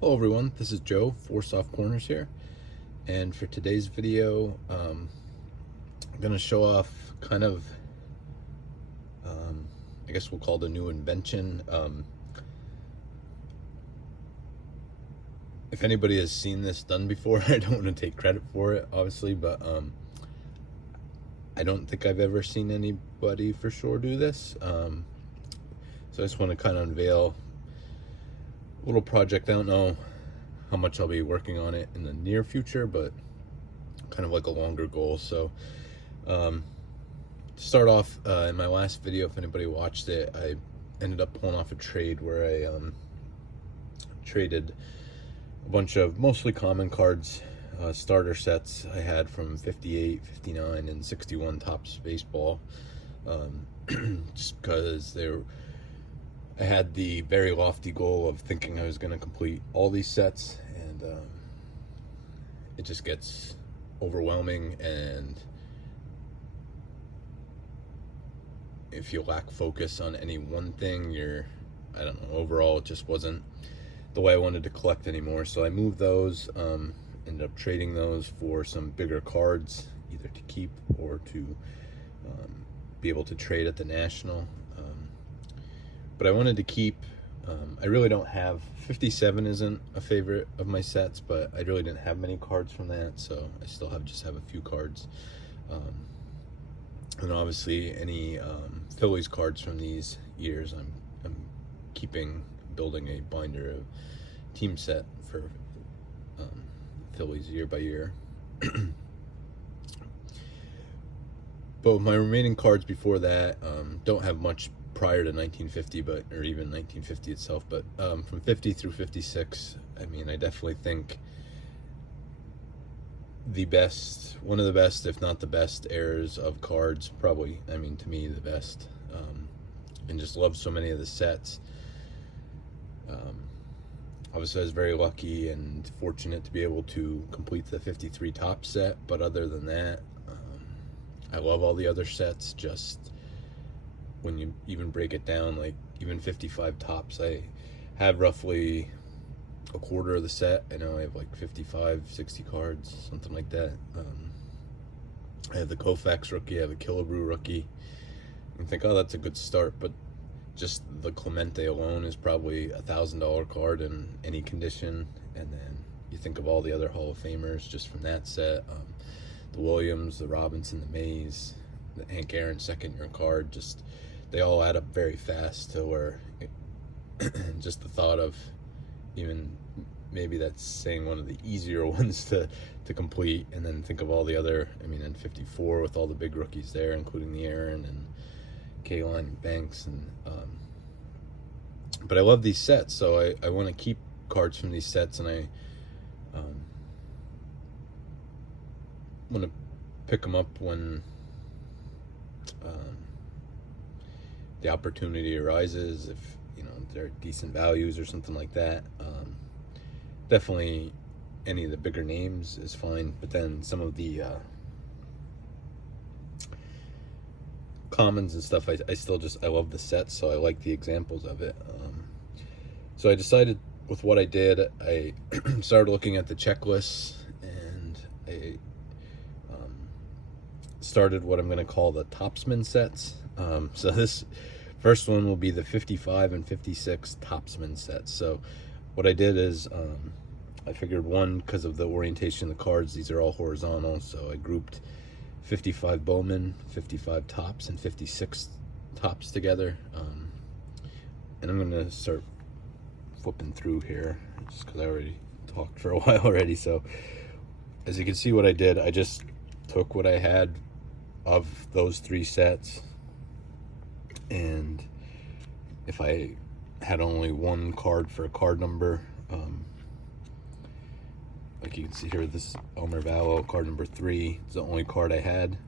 Hello everyone, this is Joe, 4Soft Corners here, and for today's video, I'm going to show off kind of, I guess we'll call it a new invention. If anybody has seen this done before, I don't want to take credit for it, obviously, but I don't think I've ever seen anybody for sure do this. So I just want to kind of unveil a little project. I don't know how much I'll be working on it in the near future, but kind of like a longer goal. So to start off, in my last video, if anybody watched it, I ended up pulling off a trade where I traded a bunch of mostly common cards, starter sets I had from 58, 59, and 61 Topps baseball, just because I had the very lofty goal of thinking I was going to complete all these sets, and it just gets overwhelming, and if you lack focus on any one thing, I don't know, overall it just wasn't the way I wanted to collect anymore. So I moved those, ended up trading those for some bigger cards, either to keep or to be able to trade at the National. But I wanted to keep, I really don't have, 57 isn't a favorite of my sets, but I really didn't have many cards from that, so I still just have a few cards. And obviously any Phillies cards from these years, I'm building a binder of team set for Phillies year by year. But with my remaining cards before that, don't have much prior to 1950, or even 1950 itself, but from 50 through 56, I mean, I definitely think one of the best, if not the best eras of cards, probably, I mean, to me, the best, and just love so many of the sets. Obviously I was very lucky and fortunate to be able to complete the 53 Topps set, but other than that, I love all the other sets. Just when you even break it down, like even 55 Topps, I have roughly a quarter of the set. I know I have like 55, 60 cards, something like that. I have the Koufax rookie, I have a Killebrew rookie. And think, oh, that's a good start, but just the Clemente alone is probably $1,000 card in any condition. And then you think of all the other Hall of Famers just from that set, the Williams, the Robinson, the Mays, the Hank Aaron second-year card, just they all add up very fast to where just the thought of even maybe that's saying one of the easier ones to complete, and then think of all the other, I mean, in 54 with all the big rookies there, including the Aaron and Kaline and Banks, and but I love these sets, so I want to keep cards from these sets, and I want to pick them up when the opportunity arises, if they're decent values or something like that. Definitely any of the bigger names is fine, but then some of the commons and stuff, I still I love the sets, so I like the examples of it. So I decided, with what I did, I started looking at the checklists, and I started what I'm going to call the Topsman sets. So this first one will be the 55 and 56 Topsman sets. So what I did is, I figured, one, because of the orientation of the cards, these are all horizontal, so I grouped 55 Bowman, 55 Topps, and 56 Topps together. And I'm going to start flipping through here, just because I already talked for a while already. So as you can see, what I did, I just took what I had of those three sets, and if I had only one card for a card number, like you can see here, this Elmer Vallow card number 3 is the only card I had,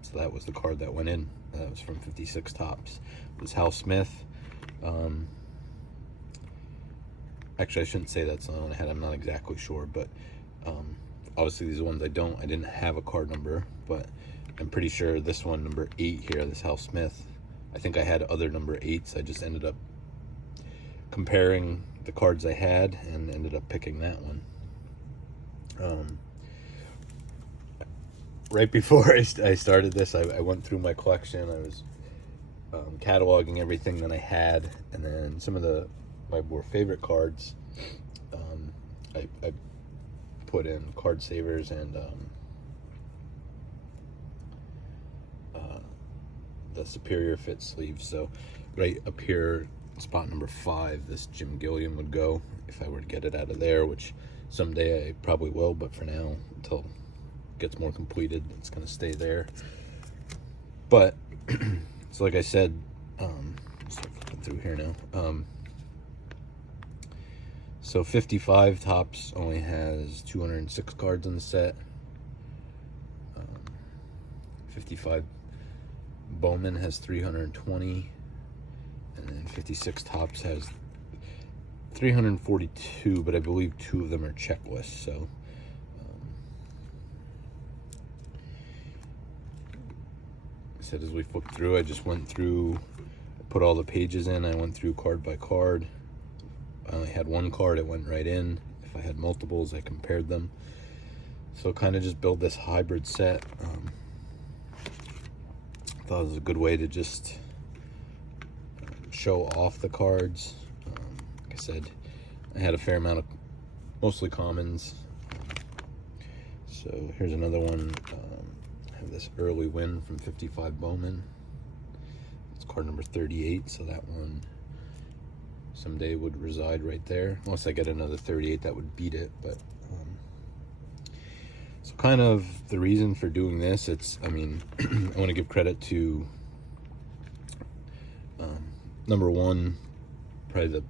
so that was the card that went in. That was from 56 Topps. It was Hal Smith. Actually, I shouldn't say that's the one I had, I'm not exactly sure, but obviously these ones I didn't have a card number, but I'm pretty sure this one, number 8 here, this Hal Smith, I think I had other number 8s. I just ended up comparing the cards I had and ended up picking that one. Right before I started this, I went through my collection. I was cataloging everything that I had, and then some of my more favorite cards, I put in card savers and the Superior Fit sleeves. So right up here, spot number 5, this Jim Gilliam would go if I were to get it out of there, which someday I probably will, but for now, until it gets more completed, it's going to stay there. But so like I said, start flipping through here now. So 55 Topps only has 206 cards in the set. 55 Bowman has 320, and then 56 Topps has 342, but I believe 2 of them are checklists. So I said, as we flipped through, I just went through, put all the pages in. I went through card by card. I only had one card, it went right in. If I had multiples, I compared them. So kind of just build this hybrid set. Thought it was a good way to just show off the cards. Like I said, I had a fair amount of mostly commons. So here's another one. I have this early win from 55 Bowman. It's card number 38, so that one someday would reside right there. Unless I get another 38, that would beat it. But so kind of the reason for doing this, I mean, I want to give credit to number one, probably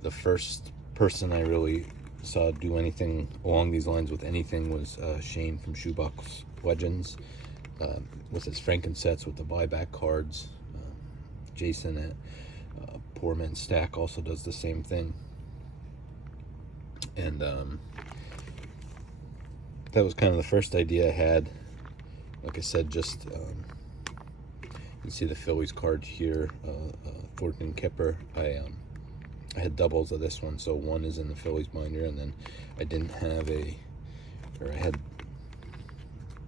the first person I really saw do anything along these lines with anything was Shane from Shoebox Legends, with his Frankensets with the buyback cards. Jason at Poor Man's Stack also does the same thing. And that was kind of the first idea I had. Like I said, just you can see the Phillies cards here, Thornton and Kipper. I had doubles of this one, so one is in the Phillies binder, and then I didn't have I had,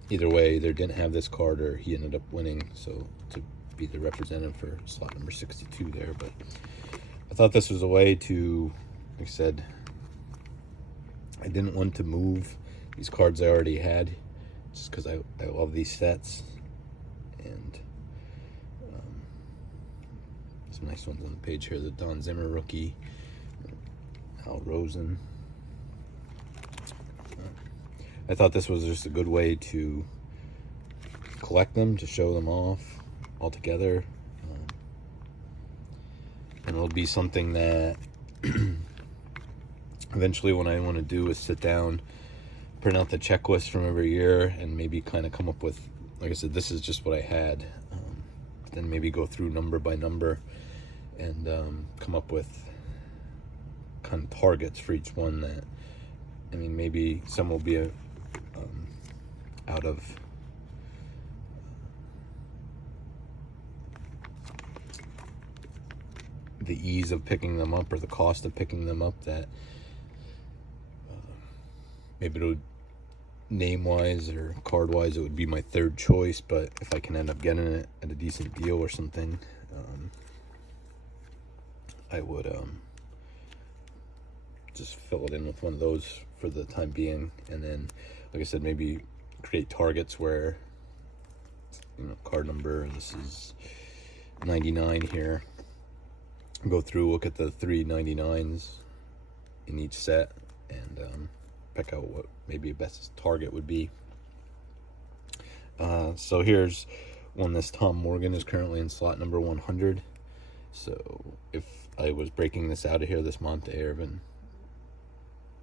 either way, either didn't have this card or he ended up winning, so to be the representative for slot number 62 there. But I thought this was a way to, like I said, I didn't want to move these cards I already had, just because I love these sets. And some nice ones on the page here. The Don Zimmer rookie, Al Rosen. I thought this was just a good way to collect them, to show them off all together. And it'll be something that eventually what I want to do is sit down, print out the checklist from every year, and maybe kind of come up with, like I said, this is just what I had. Then maybe go through number by number and come up with kind of targets for each one. That, I mean, maybe some will be out of the ease of picking them up or the cost of picking them up, that maybe it'll, name wise or card wise, it would be my third choice. But if I can end up getting it at a decent deal or something, I would just fill it in with one of those for the time being. And then, like I said, maybe create targets where, you know, card number, this is 99 here, go through, look at the 399s in each set, and pick out what maybe a best target would be. So here's one. This Tom Morgan is currently in slot number 100. So if I was breaking this out of here, this Monte Irvin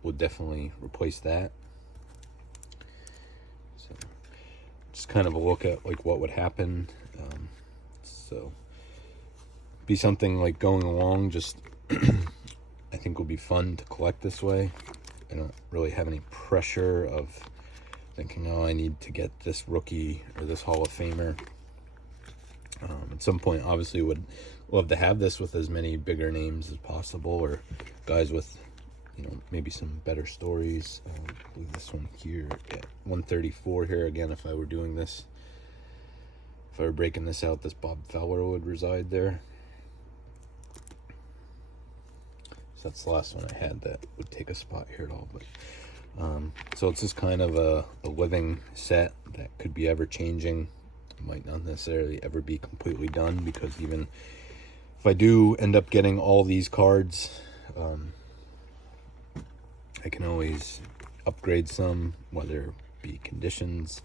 would definitely replace that. So just kind of a look at like what would happen. So be something like going along, just I think will be fun to collect this way. I don't really have any pressure of thinking, oh, I need to get this rookie or this Hall of Famer. At some point, obviously, would love to have this with as many bigger names as possible, or guys with, you know, maybe some better stories. I believe this one here at 134 here, again, if I were doing this, if I were breaking this out, this Bob Fowler would reside there. So that's the last one I had that would take a spot here at all. But so it's just kind of a living set that could be ever changing. It might not necessarily ever be completely done, because even if I do end up getting all these cards, I can always upgrade some, whether it be conditions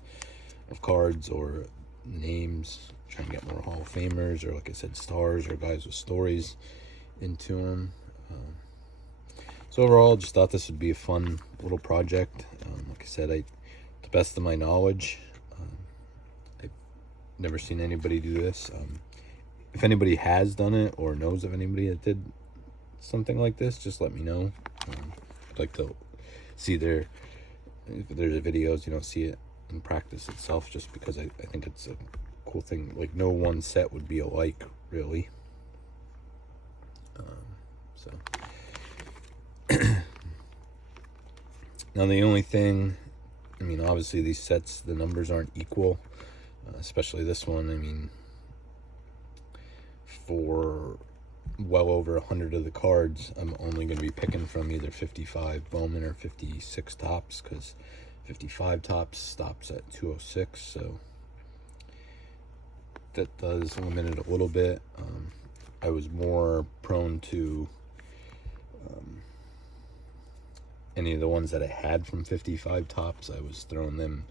of cards or names, try and get more Hall of Famers, or like I said, stars or guys with stories into them. So overall, just thought this would be a fun little project. Like I said, to the best of my knowledge, I've never seen anybody do this. If anybody has done it or knows of anybody that did something like this, just let me know. I'd like to see if there's videos, you know, see it in practice itself, just because I think it's a cool thing. Like, no one set would be alike, really. So now the only thing, I mean, obviously these sets, the numbers aren't equal, especially this one. I mean, for well over 100 of the cards, I'm only going to be picking from either 55 Bowman or 56 Topps, because 55 Topps stops at 206, so that does limit it a little bit. I was more prone to any of the ones that I had from 55 Topps. I was throwing them,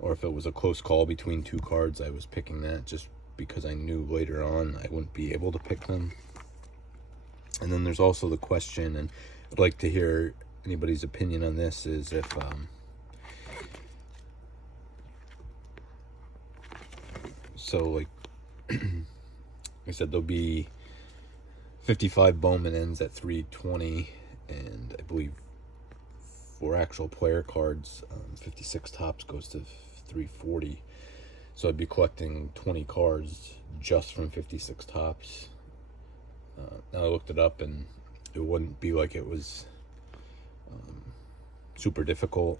or if it was a close call between two cards, I was picking that, just because I knew later on I wouldn't be able to pick them. And then there's also the question, and I'd like to hear anybody's opinion on this, is if so, like I said, there'll be 55 Bowman ends at 320, and I believe for actual player cards, 56 Topps goes to 340. So I'd be collecting 20 cards just from 56 Topps. Now I looked it up, and it wouldn't be like it was super difficult.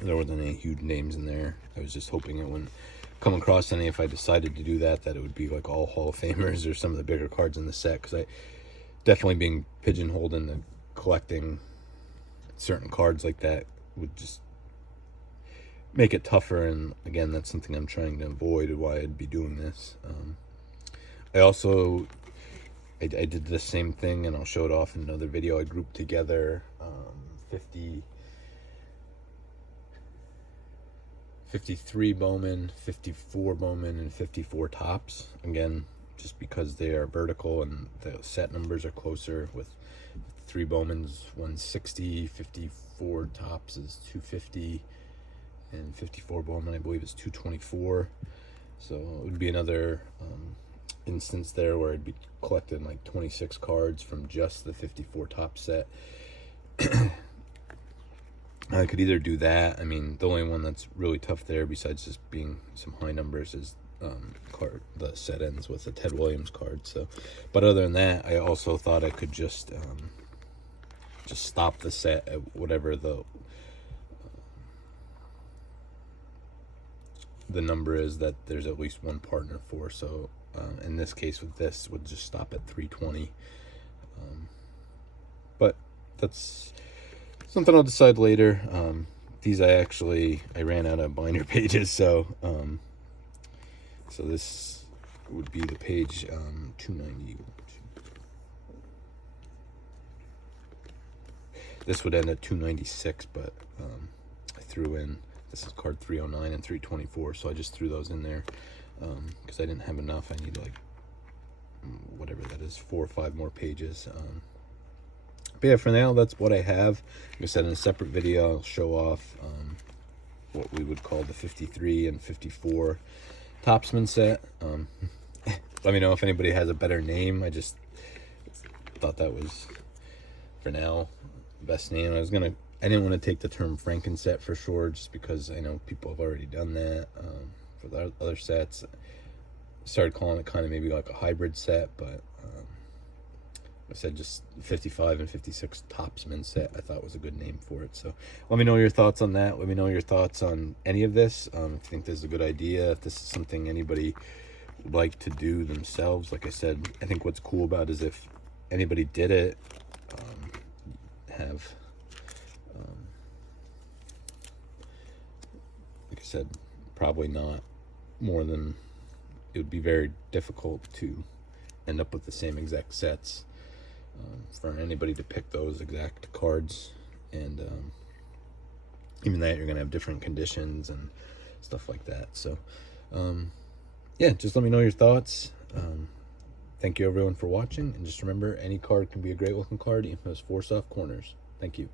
There wasn't any huge names in there. I was just hoping it wouldn't come across any, if I decided to do that, that it would be like all Hall of Famers or some of the bigger cards in the set, because I definitely, being pigeonholed into collecting certain cards like that, would just make it tougher. And again, that's something I'm trying to avoid, why I'd be doing this. I did the same thing, and I'll show it off in another video. I grouped together 53 Bowman, 54 Bowman, and 54 Topps. Again, just because they are vertical and the set numbers are closer, with 3 Bowman's 160, 54 Topps is 250, and 54 Bowman, I believe, is 224. So it would be another instance there where I'd be collecting like 26 cards from just the 54 Topps set. I could either do that. I mean, the only one that's really tough there, besides just being some high numbers, is the set ends with the Ted Williams card. So, but other than that, I also thought I could just stop the set at whatever the number is that there's at least one partner for. So in this case, with this, would just stop at 320. But that's something I'll decide later. These I ran out of binder pages, so this would be the page 290. This would end at 296, but I threw in, this is card 309 and 324, so I just threw those in there because I didn't have enough. I need, like, whatever that is, 4 or 5 more pages. But yeah, for now, that's what I have. Like I said, in a separate video, I'll show off what we would call the 53 and 54 Topsman set. Let me know if anybody has a better name. I just thought that was, for now, the best name. I didn't want to take the term Frankenset for sure, just because I know people have already done that for the other sets. started calling it kind of maybe like a hybrid set, but I said just 55 and 56 Topsman set I thought was a good name for it. So let me know your thoughts on that. Let me know your thoughts on any of this. If you think this is a good idea, if this is something anybody would like to do themselves. Like I said, I think what's cool about it is if anybody did it, have like I said, probably not more than, it would be very difficult to end up with the same exact sets for anybody to pick those exact cards. And even that, you're gonna have different conditions and stuff like that. So yeah, just let me know your thoughts. Thank you everyone for watching, and just remember, any card can be a great looking card, even if it has 4 soft corners. Thank you.